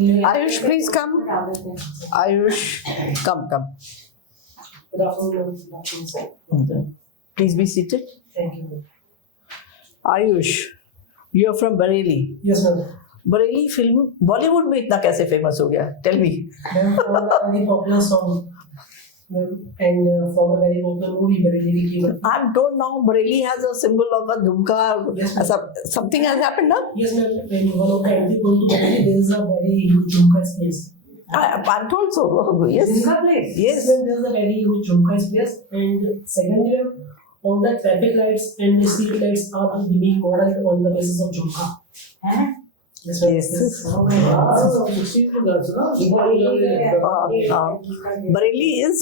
Ayush, please come. Ayush, come. Good afternoon. Sir. Please be seated. Thank you. Ayush, you are from Bareilly. Yes, ma'am. Bareilly film Bollywood में इतना कैसे famous हो गया? Tell me. Ma'am, for a very popular song, ma'am, and for a very popular movie, Bareilly came up. I'm told now Bareilly has a symbol of a dhumka. Yes, ma'am. Something has happened now. Yes, ma'am. When one of the entry point to Bareilly, there is a very huge Jhumka place. I'm told so. Yes. Jhumka place. Yes. Ma'am, there is a very huge Jhumka place, and secondly, ma'am, all the traffic lights and the street lights are being modeled on the basis of Jhumka. Yes, ma'am. Yes. Oh my God. Bareilly is,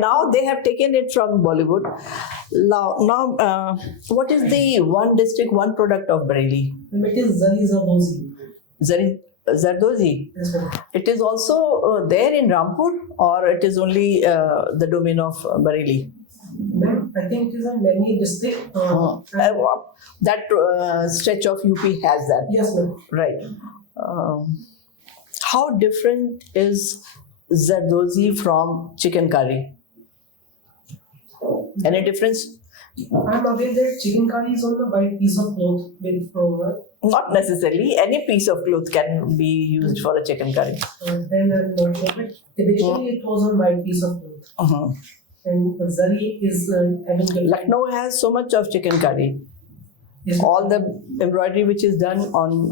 now they have taken it from Bollywood. Now, what is the one district, one product of Bareilly? It is Zari Zardozi. Zardozi. Yes, ma'am. It is also there in Rampur, or it is only the domain of Bareilly? Ma'am, I think it is a many district. That stretch of UP has that. Yes, ma'am. Right. How different is Zardozi from chicken curry? Any difference? I am aware that chicken curry is on the white piece of cloth with Not necessarily. Any piece of cloth can be used for a chicken curry. then I'm not sure, but traditionally it was on white piece of cloth. Uh-huh. And Zari is having the Lucknow has so much of chicken curry. Yes, All the embroidery which is done on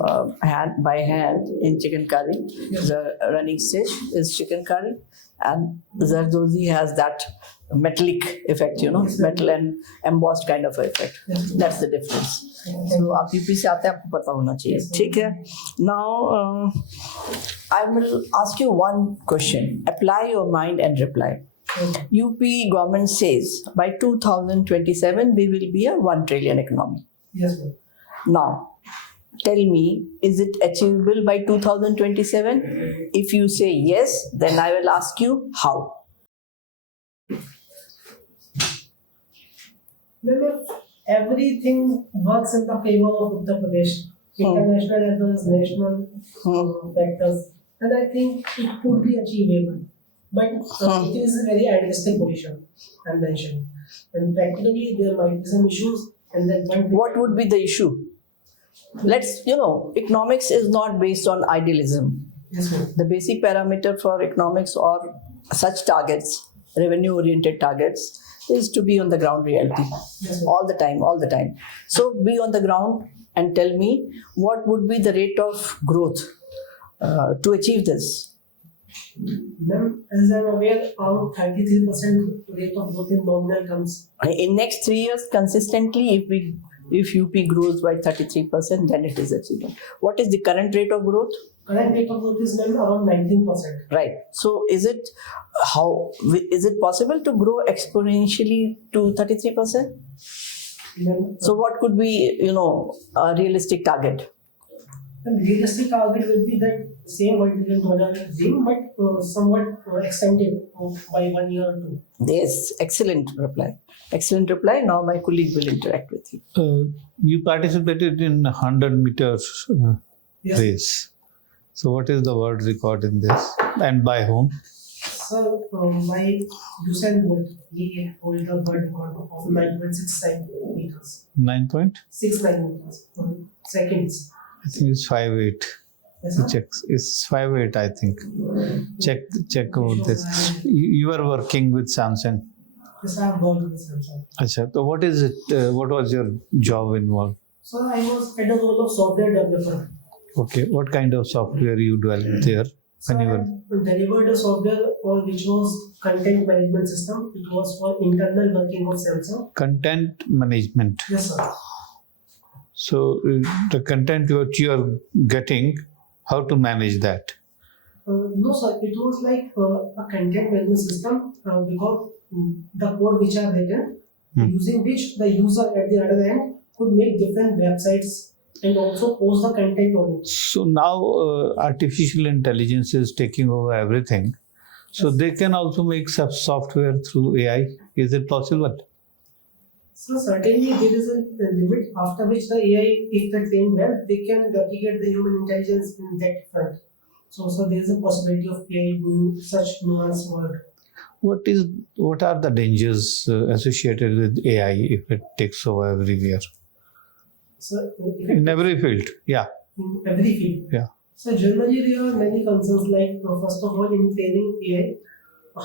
by hand in chicken curry, Yes. the running stitch is chicken curry, and Zardozi has that metallic effect, Yes. metal and embossed kind of effect. Yes. That's the difference. So आप UP से आते हैं, आपको पता होना चाहिए. Yes. ठीक है. Now I will ask you one question. Apply your mind and reply. UP government says by 2027 we will be a 1 trillion economy. Yes, ma'am. Now, tell me, is it achievable by 2027? If you say yes, then I will ask you how. Ma'am, everything works in the favor of Uttar Pradesh, international as well as national factors, and I think it could be achievable. But it is a very idealistic position, I mentioned. And practically there might be some issues, and then What would be the issue? Let's, economics is not based on idealism. Yes, ma'am. The basic parameter for economics or such targets, revenue-oriented targets, is to be on the ground reality. Yes, ma'am. All the time. So be on the ground and tell me what would be the rate of growth to achieve this. Ma'am, as I'm aware, around 33% rate of growth in nominal terms. In next 3 years, consistently, if UP grows by 33%, then it is achievable. What is the current rate of growth? Current rate of growth is, ma'am, around 19%. Right. So is it possible to grow exponentially to 33%? Ma'am, So what could be, a realistic target? the realistic target will be that same 1 trillion dream, but somewhat extended by 1 year or two. Yes, excellent reply. Now my colleague will interact with you. You participated in 100 meters Yes. race. So what is the world record in this, and by whom? Sir, by Usain Bolt, he hold the world record of 9.69 meters. 9.69. 69 meters. Seconds. I think it's 5.8. Yes, sir? Checks. It's 5.8. I think. Check about this. You are working with Samsung. Yes, I have worked with Samsung. Achha, so what is it? What was your job involved? So I was at the role of software developer. Okay. What kind of software you developed there? So When you I were delivered a software which was content management system. It was for internal working of Samsung. content management. Yes, sir. So the content what you are getting, how to manage that? No, sir. It was like a content management system because the code which are written, using which the user at the other end could make different websites and also post the content on it. So now artificial intelligence is taking over everything. So they can also make software through AI. Is it possible? So certainly there is a limit after which the AI, if they train well, they can replicate the human intelligence in that front. So there is a possibility of AI doing such nuanced work. What are the dangers associated with AI if it takes over everywhere? So In every field, yeah. in every field. Yeah. So generally there are many concerns like first of all in training AI,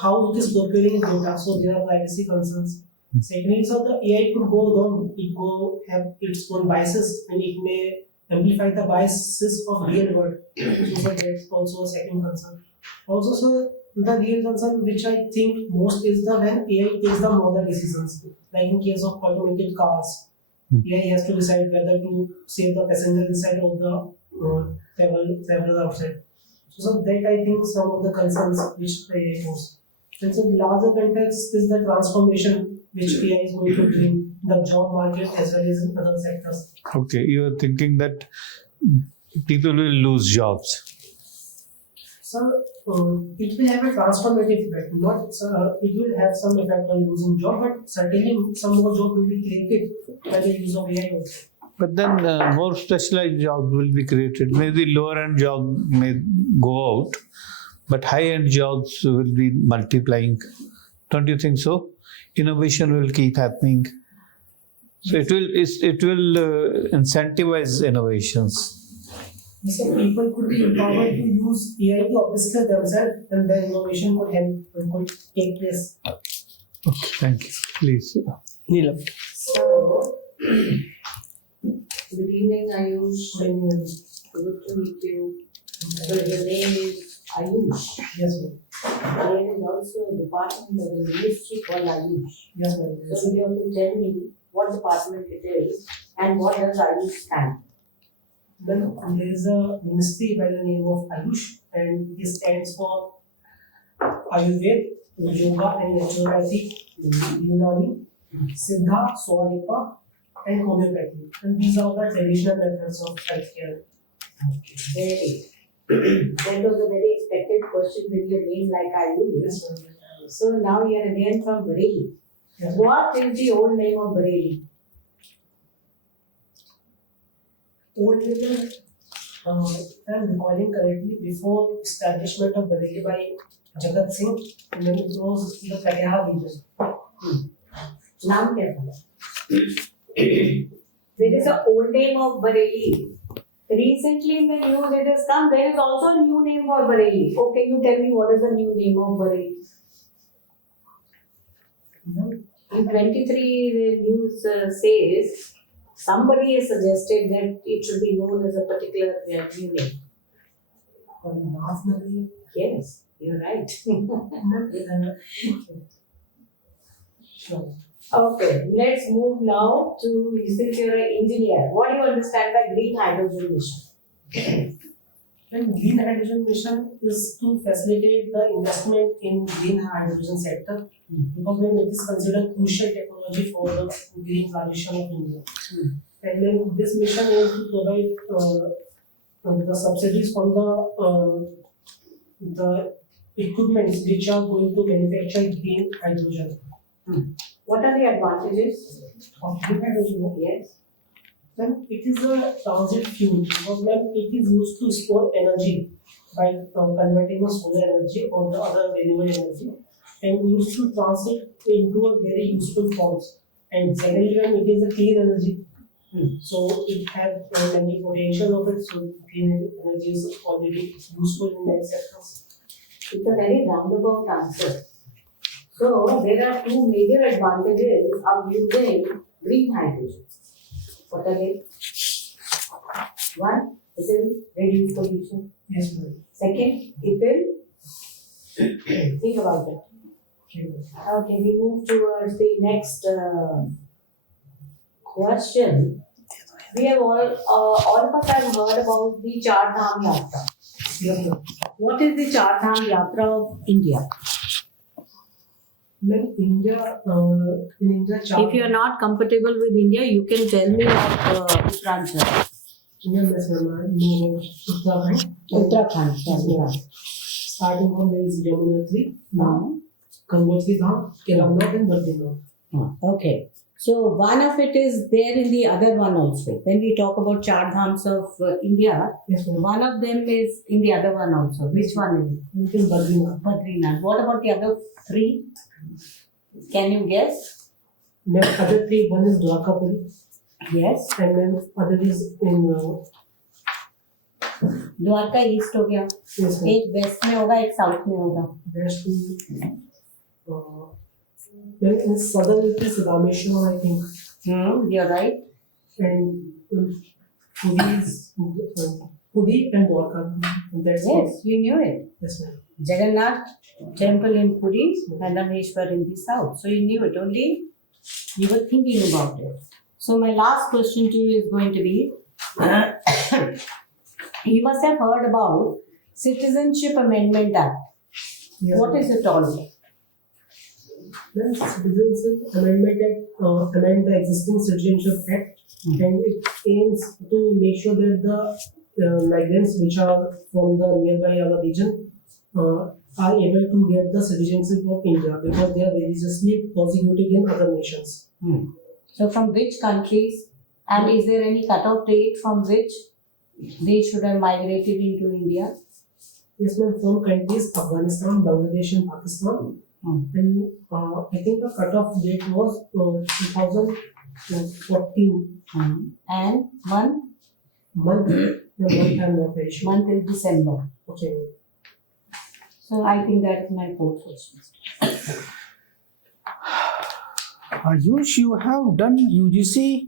how it is procuring data. So there are privacy concerns. Secondly, so the AI could go wrong. It go have its own biases and it may amplify the biases of real world. So that's also a second concern. Also, so the real concern which I think most is the when AI takes the moral decisions. Like in case of automated cars, AI has to decide whether to save the passenger inside or the traveler outside. So that I think some of the concerns which AI pose. And so the larger context is the transformation which AI is going to bring in the job market as well as in other sectors. Okay, you are thinking that people will lose jobs. So it will have a transformative effect. Not it will have some effect on losing job, but certainly some more job will be created by the use of AI also. But then more specialized jobs will be created. Maybe lower end job may go out, but high end jobs will be multiplying. Don't you think so? Innovation will keep happening. So it will incentivize innovations. So people could be empowered to use AI to upskill themselves, and then innovation could take place. Okay, thank you. Please. Neelam. So, good evening, Ayush. Good to meet you. So your name is Ayush. Yes, ma'am. There is also a department of the ministry called Ayush. Yes, ma'am. So you have to tell me what department it is and what does Ayush stand? Then there is a ministry by the name of Ayush, and it stands for Ayurveda, Yoga and Naturopathy, Unani, Siddha, Swarepa, and Homeopathy. And these are the traditional methods of healthcare. Very. That was a very expected question with your name like Ayush. Yes, ma'am. So now you are again from Bareilly. Yes. What is the old name of Bareilly? Old level, if I am recalling correctly, before establishment of Bareilly by Jagat Singh, when it was the Katihar region. Naam kya tha? There is an old name of Bareilly. Recently in the news it has come, there is also a new name for Bareilly. Oh, can you tell me what is the new name of Bareilly? In 23, the news says somebody has suggested that it should be known as a particular new name. Yes, you're right. Sure. Okay, let's move now to, since you're an engineer, what do you understand by green hydrogen mission? And green hydrogen mission is to facilitate the investment in green hydrogen sector because when it is considered crucial technology for the green transition of India. And then this mission aims to provide the subsidies from the equipments which are going to manufacture green hydrogen. What are the advantages? Of green hydrogen, Yes. then it is a transit fuel because when it is used to store energy by converting a solar energy or the other renewable energy and used to transit into a very useful forms. And secondly, when it is a clean energy, so it has many potential of it. So clean energy is already useful in many sectors. It's a very roundabout answer. So there are two major advantages of using green hydrogen. What are they? One, it will reduce pollution. Yes, ma'am. Second, it will think about it. Okay, we move towards the next question. We have all of us have heard about the Char Dham Yatra. Yes, ma'am. What is the Char Dham Yatra of India? When India, in India, If you are not comfortable with India, you can tell me what Uttarakhand. Yes, ma'am. Uttarakhand. Uttarakhand. Starting from there is Yamunotri, Gangotri Dham, Kedarnath and Badrinath. Okay. So one of it is there in the other one also. When we talk about Char Dhams of India, Yes, ma'am. one of them is in the other one also. Which one is it? It is Badrinath. Badrinath. What about the other three? Can you guess? Then other three, one is Dwarkapuri, Yes. and then other is in Dwarka east हो गया, yes, ma'am. एक waste में होगा, एक south में होगा. West to then in southern it is Rameshwaram, I think, You're right. and Puri and Dwarka. And that's all. Yes, you knew it. Yes, ma'am. Jagannath temple in Puri and Rameshwar in the south. So you knew it, only you were thinking about it. So my last question to you is going to be, you must have heard about Citizenship Amendment Act. Yes, What ma'am. is it all about? Then Citizenship Amendment Act amend the existing Citizenship Act, and it aims to make sure that the migrants which are from the nearby our region are able to get the citizenship of India because they are religiously persecuted in other nations. So from which countries, and is there any cutoff date from which they should have migrated into India? Yes, ma'am, from countries Afghanistan, Bangladesh, and Pakistan. And I think the cutoff date was 2014 And one month. The month I'm not very sure. month is December. Okay. So I think that's my fourth question. Ayush, you have done UGC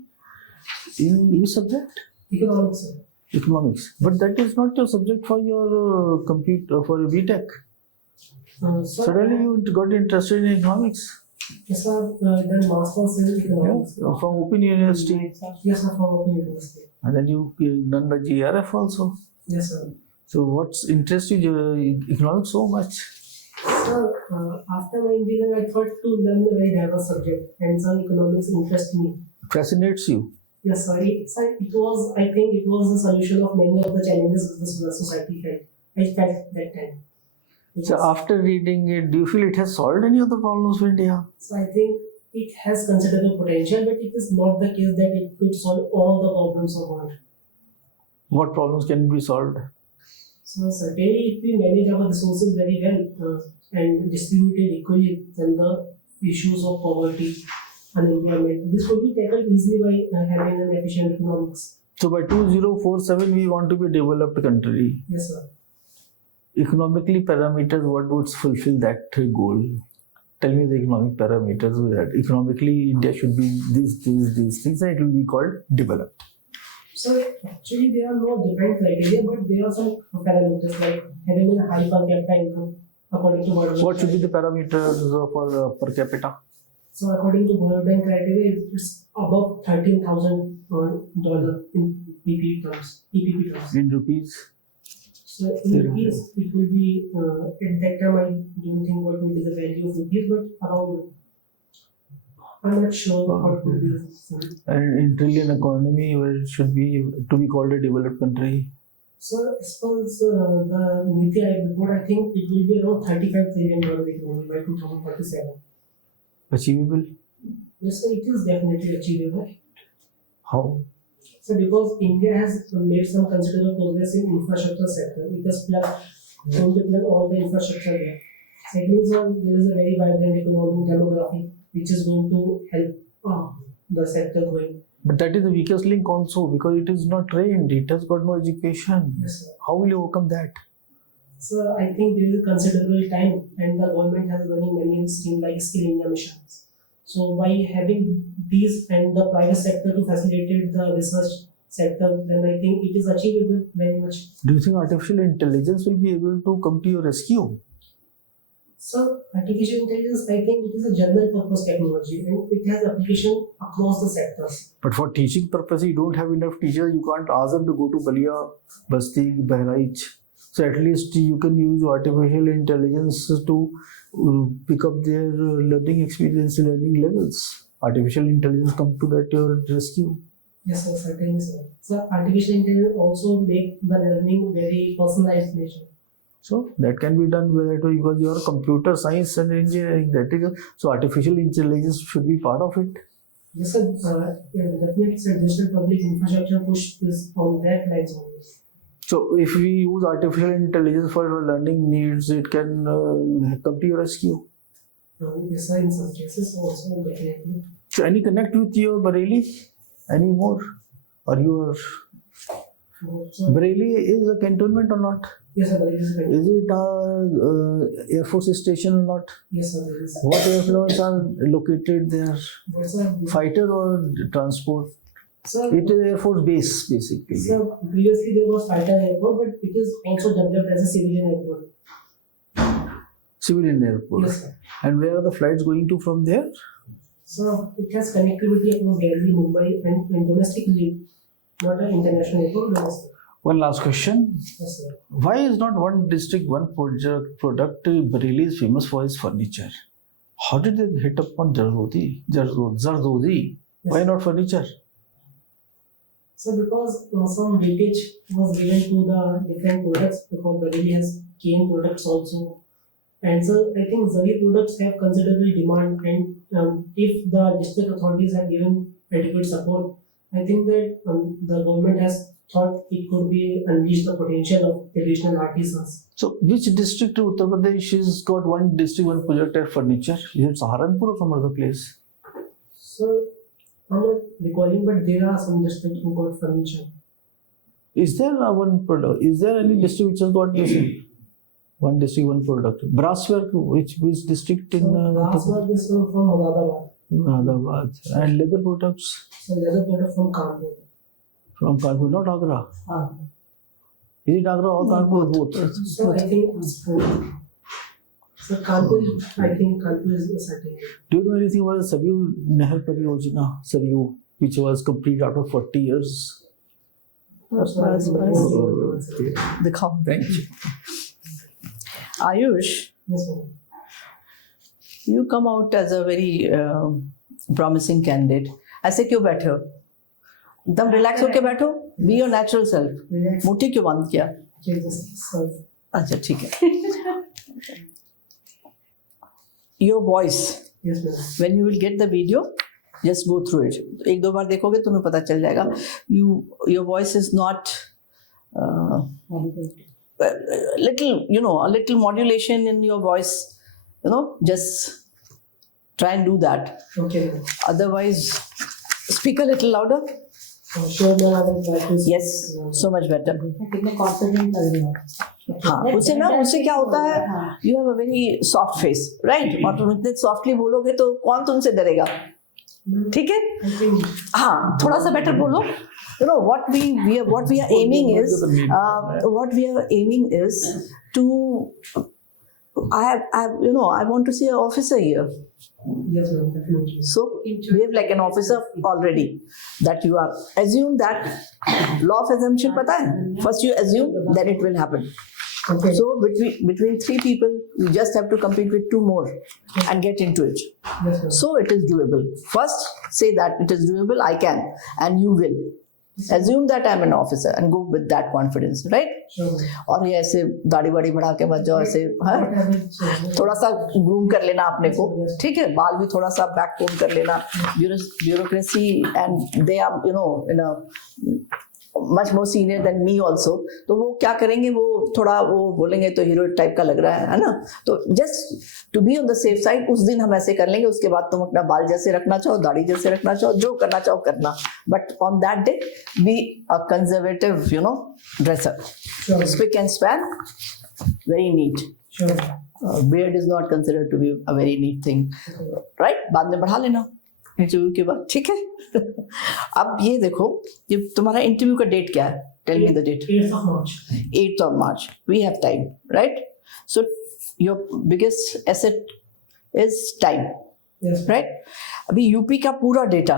in which subject? Economics, sir. Economics. But that is not your subject for your for your BTech. Sir, Suddenly you got interested in economics. yes, sir, I've done masters in economics. From Open University. Yes, sir, from Open University. And then you done the GRF also. Yes, sir. So what's interested you in economics so much? Sir, after my engineering, I thought to learn a very diverse subject, and sir, economics interests me. Fascinates you. Yes, sir. It was, I think, it was the solution of many of the challenges the society felt. I felt that time. So after reading it, do you feel it has solved any of the problems for India? So I think it has considerable potential, but it is not the case that it could solve all the problems of world. What problems can be solved? So certainly, if we manage our resources very well and distribute it equally, then the issues of poverty, unemployment, this could be tackled easily by having an efficient economics. So by 2047, we want to be a developed country. Yes, sir. Economically parameters, what would fulfill that goal? Tell me the economic parameters that economically India should be these things, and it will be called developed. So actually there are no different criteria, but there are some parameters like having a high per capita income according to World Bank. What should be the parameters for per capita? So according to World Bank criteria, it's above $13,000 in PPP terms. In rupees? So in rupees, it will be at that time I don't think what will be the value of rupees, but around. I'm not sure what will be the. And in trillion economy, where it should be to be called a developed country? So as far as the Niti Aayog report, I think it will be around $35 trillion economy by 2047. Achievable? Yes, sir, it is definitely achievable. How? So because India has made some considerable progress in infrastructure sector, it has going to plug all the infrastructure there. Secondly, sir, there is a very vibrant economic demography which is going to help the sector going. But that is the weakest link also, because it is not trained, it has got no education. Yes, sir. How will you overcome that? So I think there is a considerable time, and the government has running many schemes like Skill India missions. So by having these and the private sector to facilitate the research sector, then I think it is achievable very much. Do you think artificial intelligence will be able to come to your rescue? So artificial intelligence, I think it is a general purpose technology and it has application across the sectors. But for teaching purposes, you don't have enough teachers. You can't ask them to go to Balia, Basti, Bahraich. So at least you can use artificial intelligence to pick up their learning experience, learning levels. Artificial intelligence come to get your rescue. Yes, sir, certainly, sir. So artificial intelligence also make the learning very personalized nature. So that can be done because you are computer science and engineering. That is so artificial intelligence should be part of it. Yes, sir. Definitely, sir. Digital public infrastructure push is on that lines only. So if we use artificial intelligence for our learning needs, it can come to your rescue. Yes, sir. In some cases, also definitely. So any connect with your Bareilly anymore? Or your So, Bareilly is a cantonment or not? yes, sir. There is. Is it a Air Force station or not? Yes, sir. There is. What airplanes are located there? But, sir, Fighter or transport? sir, It is Air Force base basically. sir, previously there was fighter airport, but it is also developed as a civilian airport. Civilian airport. Yes, sir. And where are the flights going to from there? So it has connectivity across Delhi, Mumbai, and domestically, not an international airport. Domestic. One last question. Yes, sir. Why is not one district, one product Bareilly is famous for its furniture? How did they hit upon Zardodi? Why not furniture? So because some weightage was given to the different products, because Bareilly has cane products also. And so I think Zari products have considerable demand, and if the district authorities have given adequate support, I think that the government has thought it could be unleash the potential of traditional artisans. So which district in Uttar Pradesh has got one district, one project at furniture? Is it Saharanpur or some other place? So I'm not recalling, but there are some districts who got furniture. Is there a one product? Is there any district which has got this? One district, one product. Brasswork, which district in Last work is from Moradabad. Ahmedabad. And leather products So leather product from Kanpur. from Kanpur, not Agra. Is it Agra or Kanpur? Both. So I think it's both. So Kanpur, I think Kanpur is a certain. Do you know anything about the Saryu Nehar Pariyojana, Saryu, which was completed after 40 years? So I think The come bench. Ayush, yes, ma'am. you come out as a very promising candidate. ऐसे क्यों बैठे हो? एकदम relax होके बैठो. Be your natural self. Relax. मुट्ठी क्यों बंद किया? Okay, just serve. अच्छा ठीक है. Your voice. Yes, ma'am. When you will get the video, just go through it. एक दो बार देखोगे तुम्हें पता चल जाएगा. Your voice is not little, a little modulation in your voice. Just try and do that. Okay, ma'am. Otherwise, speak a little louder. Sure, ma'am. I will practice. Yes, so much better. कितने confident लग रहे हो. हाँ, उससे क्या होता है? You have a very soft face, right? और तुम इतने softly बोलोगे तो कौन तुमसे डरेगा? ठीक है? I think हाँ, थोड़ा सा better बोलो. What we are aiming is to I want to see an officer here. yes, ma'am. Definitely. So behave like an officer already. That you are. Assume that law of assumption पता है? First you assume, then it will happen. Okay. So between three people, you just have to compete with two more and get into it. Yes, ma'am. So it is doable. First, say that it is doable, I can, and you will. Assume that I'm an officer and go with that confidence, right? Sure, ma'am. और ये ऐसे दाढ़ी वाड़ी बढ़ा के मत जाओ ऐसे, हाँ? What habits, थोड़ा सा ग्रूम कर लेना अपने को, ठीक है? बाल भी थोड़ा सा बैक कोम कर लेना. Bureaucracy and they are, in a much more senior than me also. तो वो क्या करेंगे? वो थोड़ा वो बोलेंगे तो हीरो टाइप का लग रहा है ना? तो just to be on the safe side, उस दिन हम ऐसे कर लेंगे. उसके बाद तुम अपना बाल जैसे रखना चाहो, दाढ़ी जैसे रखना चाहो, जो करना चाहो करना. But on that day, be a conservative, dresser. Sure. Spick and span, very neat. Sure, ma'am. Beard is not considered to be a very neat thing, right? बाद में बढ़ा लेना इंटरव्यू के बाद, ठीक है? अब ये देखो, ये तुम्हारा इंटरव्यू का डेट क्या है? Tell me the date. 8th of March. 8th of March. We have time, right? So your biggest asset is time, Yes, ma'am. right? अभी यूपी का पूरा डेटा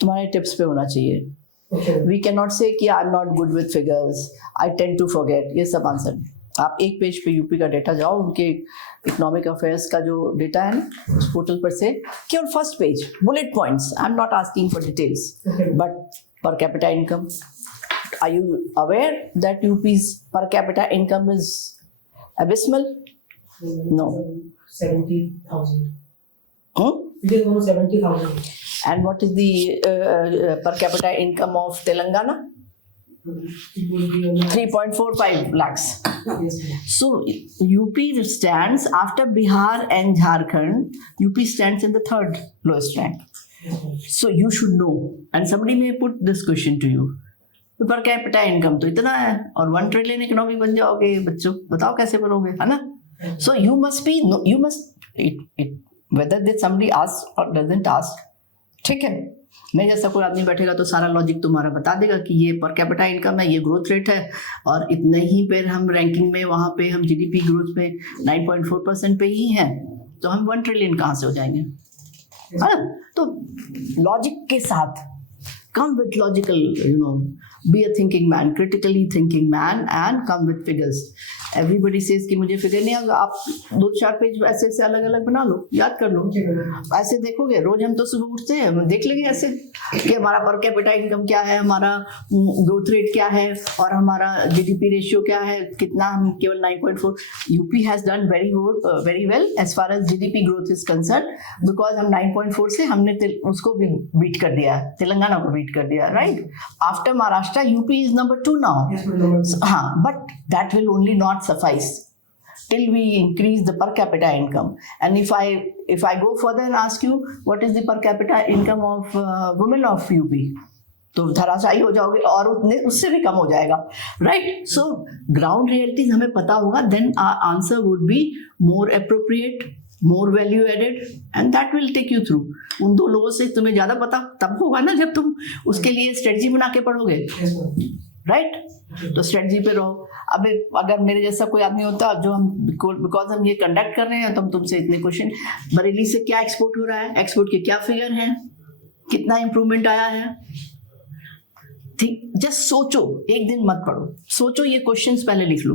तुम्हारे टिप्स पे होना चाहिए. Okay. We cannot say कि I'm not good with figures, I tend to forget. ये सब आंसर नहीं. आप एक पेज पे यूपी का डेटा जाओ, उनके इकोनॉमिक अफेयर्स का जो डेटा है ना उस पोर्टल पर से, केवल first page bullet points. I am not asking for details, Okay. But per capita income. Are you aware that UP's per capita income is abysmal? No. 70,000. Huh? It is around 70,000. And what is the per capita income of Telangana? It will be around 3.45 lakhs. Yes, ma'am. So UP stands after Bihar and Jharkhand. UP stands in the third lowest rank. Yes, ma'am. So you should know. And somebody may put this question to you. तो per capita income तो इतना है और 1 trillion economy बन जाओगे बच्चों, बताओ कैसे बनोगे, है ना? So you must whether that somebody asks or doesn't ask, ठीक है, मैं जैसा कोई आदमी बैठेगा तो सारा लॉजिक तुम्हारा बता देगा कि ये पर कैपिटा इनकम है, ये ग्रोथ रेट है और इतने ही पे हम रैंकिंग में, वहाँ पे हम जीडीपी ग्रोथ में 9.4% पे ही हैं, तो हम 1 ट्रिलियन कहाँ से हो जाएंगे, है ना? तो लॉजिक के साथ come with logical, be a thinking man, critically thinking man, and come with figures. Everybody says कि मुझे फिगर नहीं आएगा, आप 2-4 पेज ऐसे ऐसे अलग अलग बना लो, याद कर लो, ऐसे देखोगे, रोज हम तो सुबह उठते हैं, हम देख लेंगे ऐसे कि हमारा पर कैपिटा इनकम क्या है, हमारा ग्रोथ रेट क्या है और हमारा जीडीपी रेशियो क्या है, कितना, हम केवल 9.4. UP has done very well as far as GDP growth is concern, because हम 9.4 से हमने उसको भी बीट कर दिया, तेलंगाना को बीट कर दिया, right? After Maharashtra UP is number 2 now. Yes, ma'am. हाँ, but that will only not suffice till we increase the per capita income. And if I go further and ask you what is the per capita income of women of UP, तो धराशायी हो जाओगे और उससे भी कम हो जाएगा, right? So ground realities हमें पता होगा, then answer would be more appropriate, more value added, and that will take you through. उन दो लोगों से तुम्हें ज्यादा पता तब होगा ना जब तुम उसके लिए स्ट्रेटजी बना के पढ़ोगे, Yes, ma'am. राइट? तो स्ट्रेटजी पे रहो. अब अगर मेरे जैसा कोई आदमी होता जो हम बिकॉज हम ये कंडक्ट कर रहे हैं तो हम तुमसे इतने क्वेश्चन, बरेली से क्या एक्सपोर्ट हो रहा है, एक्सपोर्ट के क्या फिगर हैं, कितना इंप्रूवमेंट आया है, ठीक? जस्ट सोचो, एक दिन मत पढ़ो, सोचो, ये क्वेश्चंस पहले लिख लो,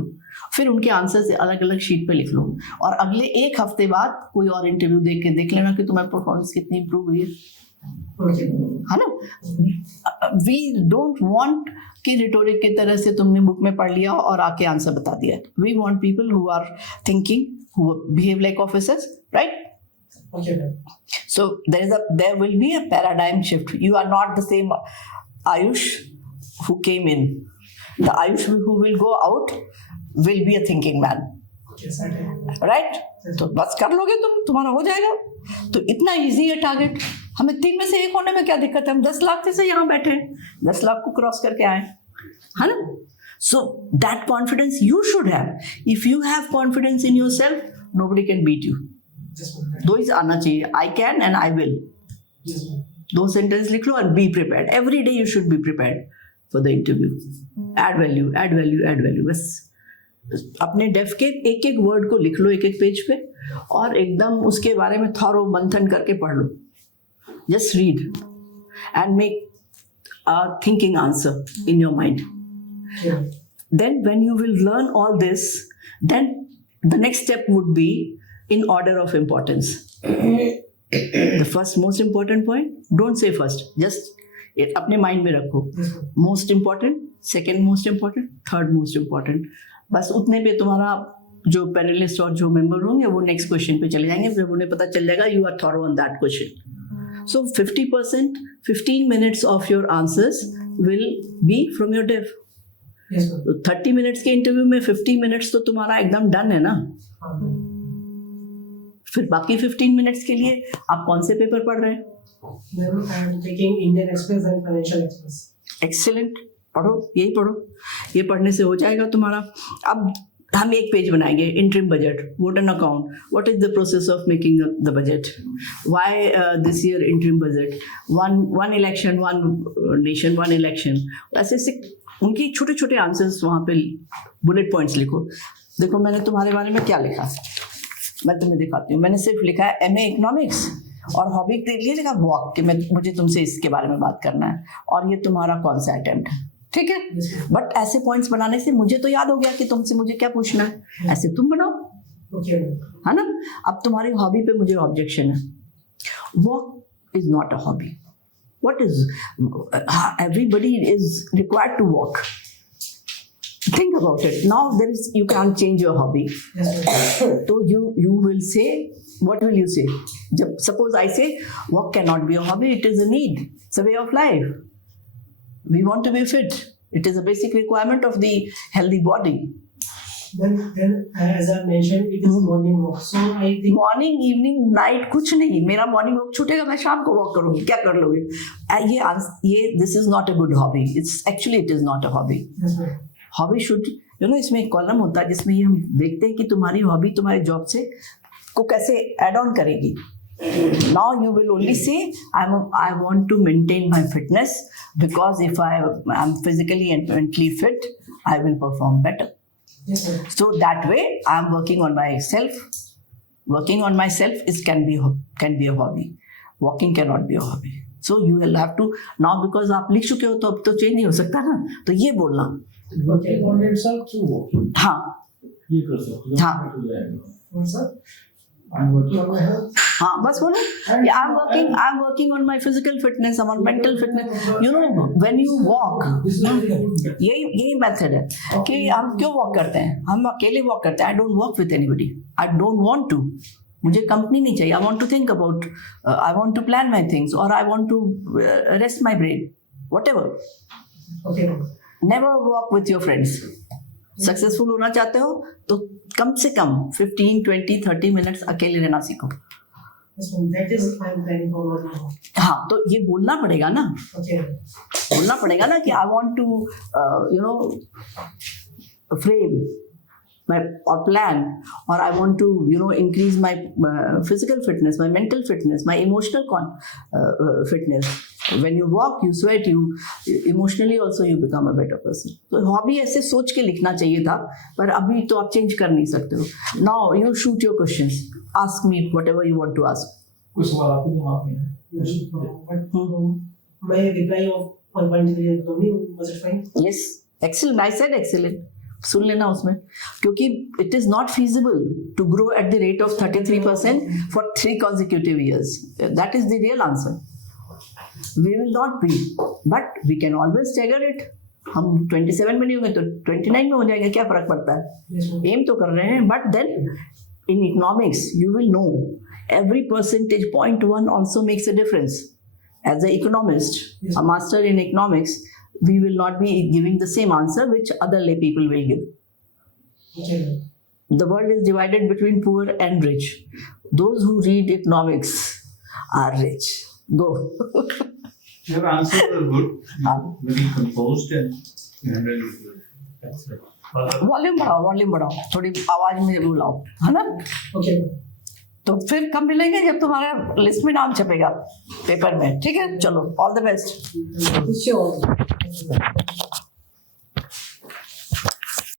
फिर उनके आंसर से अलग अलग शीट पे लिख लो, और अगले 1 हफ्ते बाद कोई और इंटरव्यू देख लेना कि तुम्हारी परफॉर्मेंस कितनी इंप्रूव हुई है, Okay. है ना? वी डोंट वांट कि रिटोरिक की तरह से तुमने बुक में पढ़ लिया और आके आंसर बता दिया. We want people who are thinking, who behave like officers, right? Okay, ma'am. So there will be a paradigm shift. You are not the same Ayush who came in. The Ayush who will go out will be a thinking man, Yes, I can. right? तो बस कर लोगे तुम, तुम्हारा हो जाएगा. तो इतना इजी है टारगेट. हमें 3 में से 1 होने में क्या दिक्कत है? हम 10 लाख से यहाँ बैठे हैं, 10 लाख को क्रॉस करके आए, है ना? So that confidence you should have. If you have confidence in yourself, nobody can beat you. Yes, ma'am. दो ही आना चाहिए, I can and I will. Yes, ma'am. 2 sentence लिख लो और be prepared. Every day you should be prepared for the interview. Add value, add value, add value. बस अपने def के एक word को लिख लो एक पेज पे और एकदम उसके बारे में थॉरो मंथन करके पढ़ लो. Just read and make a thinking answer in your mind. Yeah. Then when you will learn all this, then the next step would be in order of importance. The first most important point, don't say first, just अपने mind में रखो. Yes, ma'am. Most important, second most important, third most important. बस उतने पे तुम्हारा जो panelist और जो मेंबर होंगे वो नेक्स्ट क्वेश्चन पे चले जाएंगे, जब उन्हें पता चल जाएगा you are thorough on that question. So 50%, 15 minutes of your answers will be from your dev. Yes, ma'am. तो 30 minutes के इंटरव्यू में 50 minutes तो तुम्हारा एकदम डन है ना. हाँ, ma'am. फिर बाकी 15 minutes के लिए आप कौन से पेपर पढ़ रहे हैं? Ma'am, I am taking Indian Express and Financial Express. Excellent, पढ़ो, यही पढ़ो, ये पढ़ने से हो जाएगा तुम्हारा. अब हम एक पेज बनाएंगे, interim budget, vote an account, what is the process of making the budget, why this year interim budget, one election, one nation, one election. ऐसे ऐसे उनकी छोटे छोटे आंसर्स वहाँ पे बुलेट पॉइंट्स लिखो. देखो मैंने तुम्हारे बारे में क्या लिखा, मैं तुम्हें दिखाती हूँ. मैंने सिर्फ लिखा है MA इकोनॉमिक्स और हॉबी के लिए लिखा वॉक कि मुझे तुमसे इसके बारे में बात करना है, और ये तुम्हारा कौन सा अटेम्प्ट है, ठीक है? बट ऐसे पॉइंट्स बनाने से मुझे तो याद हो गया कि तुमसे मुझे क्या पूछना है, ऐसे तुम बनाओ, Okay, ma'am. है ना? अब तुम्हारी हॉबी पे मुझे ऑब्जेक्शन है. Walk is not a hobby. What is, everybody is required to walk. Think about it. Now you can't change your hobby. Yes, ma'am. So you will say what will you say? Suppose I say, work cannot be a hobby, it is a need, it's a way of life. We want to be fit. It is a basic requirement of the healthy body. Then as I mentioned, it is morning walk. So I think morning evening night कुछ नहीं, मेरा morning walk छूटेगा, मैं शाम को walk करूंगी, क्या कर लोगे? ये this is not a good hobby. It's actually it is not a hobby. yes, ma'am. Hobby should इसमें एक कॉलम होता है जिसमें ये हम देखते हैं कि तुम्हारी हॉबी तुम्हारे जॉब से को कैसे एड ऑन करेगी. Now you will only say I want to maintain my fitness because if I am physically and mentally fit, I will perform better. Yes, ma'am. So that way I am working on myself. Working on myself can be a hobby. Walking cannot be a hobby. So you will have to now, because आप लिख चुके हो तो अब तो change नहीं हो सकता ना, तो ये बोलना. Working on yourself through walking. हाँ ये कर सकते हो. हाँ हो जाएगा. What's that? I'm working on my health. हाँ बस बोलो. I'm working on my physical fitness, on my mental fitness. You know, when you walk, This is very good. यही मेथड है कि हम क्यों वॉक करते हैं. हम अकेले वॉक करते हैं. I don't walk with anybody. I don't want to. मुझे कंपनी नहीं चाहिए. I want to think about, I want to plan my things, और I want to rest my brain, whatever. Okay, ma'am. Never walk with your friends. Successful होना चाहते हो तो कम से कम 15, 20, 30 minutes अकेले रहना सीखो. Yes, ma'am. That is I'm planning for morning walk. हाँ, तो ये बोलना पड़ेगा ना. Okay. बोलना पड़ेगा ना कि I want to frame my or plan, or I want to increase my physical fitness, my mental fitness, my emotional fitness. When you walk, you sweat, you emotionally also you become a better person. So hobby ऐसे सोच के लिखना चाहिए था, पर अभी तो आप चेंज कर नहीं सकते हो. Now you shoot your questions. Ask me whatever you want to ask. कोई सवाल आपके दिमाग में है? But my reply of 1.3 to me, was it fine? Yes, excellent. I said excellent. सुन लेना उसमें, क्योंकि it is not feasible to grow at the rate of 33% for 3 consecutive years. That is the real answer. We will not be, but we can always stagger it. हम 27 में नहीं होंगे तो 29 में हो जाएंगे, क्या फर्क पड़ता है. Yes, ma'am. एम तो कर रहे हैं, but then in economics you will know every percentage point one also makes a difference. As an economist, Yes. a master in economics, we will not be giving the same answer which other lay people will give. Okay, ma'am. The world is divided between poor and rich. Those who read economics are rich. Go. Your answers are good, very composed and really good. That's it. Volume बढ़ाओ, थोड़ी आवाज में बुलाओ, है ना. Okay, ma'am. तो फिर कब मिलेंगे जब तुम्हारा लिस्ट में नाम छपेगा पेपर में. ठीक है, चलो, ऑल द बेस्ट. Sure.